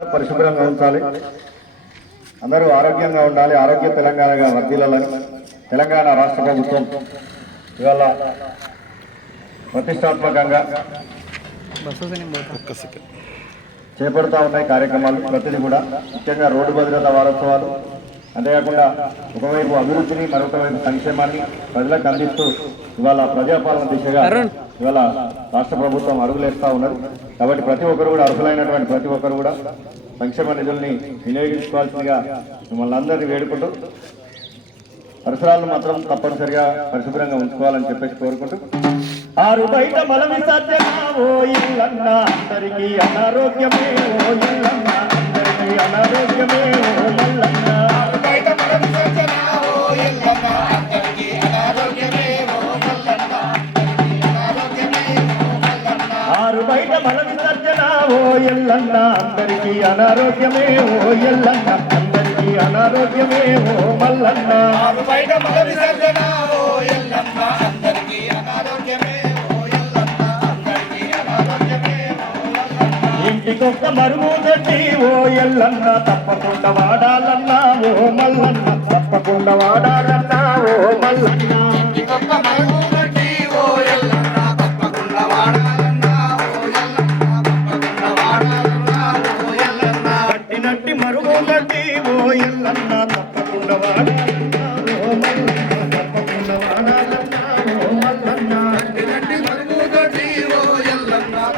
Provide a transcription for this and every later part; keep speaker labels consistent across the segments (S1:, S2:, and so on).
S1: పరిశుభ్రంగా ఉంచాలి. అందరూ ఆరోగ్యంగా ఉండాలి. ఆరోగ్య తెలంగాణగా వర్ధిల్లాలని తెలంగాణ రాష్ట్ర ప్రభుత్వం ఇవాళ ప్రతిష్టాత్మకంగా చేపడుతూ ఉన్నాయి కార్యక్రమాలు ప్రతిదీ కూడా ముఖ్యంగా రోడ్డు భద్రత వారోత్సవాలు. అంతేకాకుండా ఒకవైపు అభివృద్ధిని మరొక వైపు సంక్షేమాన్ని ప్రజలకు అందిస్తూ ఇవాళ ప్రజాపాలన దిశగా ఇవాళ రాష్ట్ర ప్రభుత్వం అడుగులేస్తా ఉన్నారు కాబట్టి ప్రతి ఒక్కరు కూడా అర్హులైనటువంటి ప్రతి ఒక్కరు కూడా సంక్షేమ నిధుల్ని వినియోగించుకోవాల్సిందిగా మిమ్మల్ని అందరినీ వేడుకుంటూ పరిసరాలను మాత్రం తప్పనిసరిగా పరిశుభ్రంగా ఉంచుకోవాలని చెప్పేసి కోరుకుంటూ. ఆరు బయట మల అందరికీ అనారోగ్యమే. ఓ అందరికీ అనారోగ్యమే. ఓ మల విసర్జన ఓ ఎల్లన్న అందరికీ అనారోగ్యమే ఓ ఎల్లన్న అందరికీ అనారోగ్యమే ఓ మల్లన్న.
S2: బయట మల విసర్జన ఓ అందరికీ అనారోగ్యమే అనారోగ్యమే
S1: ఇంటికొక్క మరుగు గట్టి ఓ ఎల్లన్న తప్పకుండా వాడాలన్నా ఓ మల్లన్న తప్పకుండా వాడాలన్నా ఓ మల్లన్న.
S2: ఇంకొక మరుగు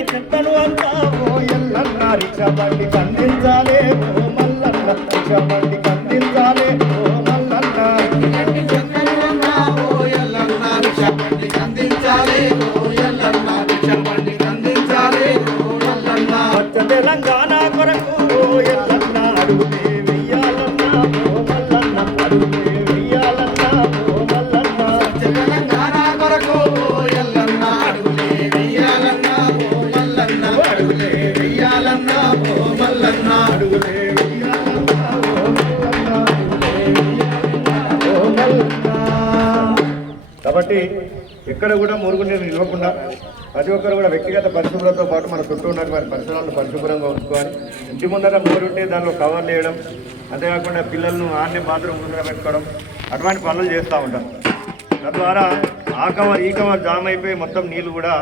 S1: ఎత్తినట్టి చెత్తను అంతా ఓ ఎల్లన్న రిక్షా కందించాలే ఓ మల్లన్న రిక్షా కందించాలే ఓ మల్లన్న
S2: గట్టి చెత్తలన్న ఓ ఎల్లమ్మ రిక్షబండి అందించాలి ఓ
S1: కాబట్టి ఎక్కడ కూడా మురుగు నీరు నిలవకుండా ప్రతి ఒక్కరు కూడా వ్యక్తిగత పరిశుభ్రతతో పాటు మన చుట్టూ ఉన్నటువంటి పరిసరాలను పరిశుభ్రంగా ఉంచుకోవాలి ఇంటి ముందర ఉంటే దానిలో కవర్ చేయడం అంతేకాకుండా పిల్లలను ఆన్య బాత్రూమ్ ముందర పెట్టుకోవడం అటువంటి పనులు చేస్తూ ఉంటాం. తద్వారా ఆ కవర్ ఈ కవర్ జామ్ అయిపోయి మొత్తం నీళ్ళు కూడా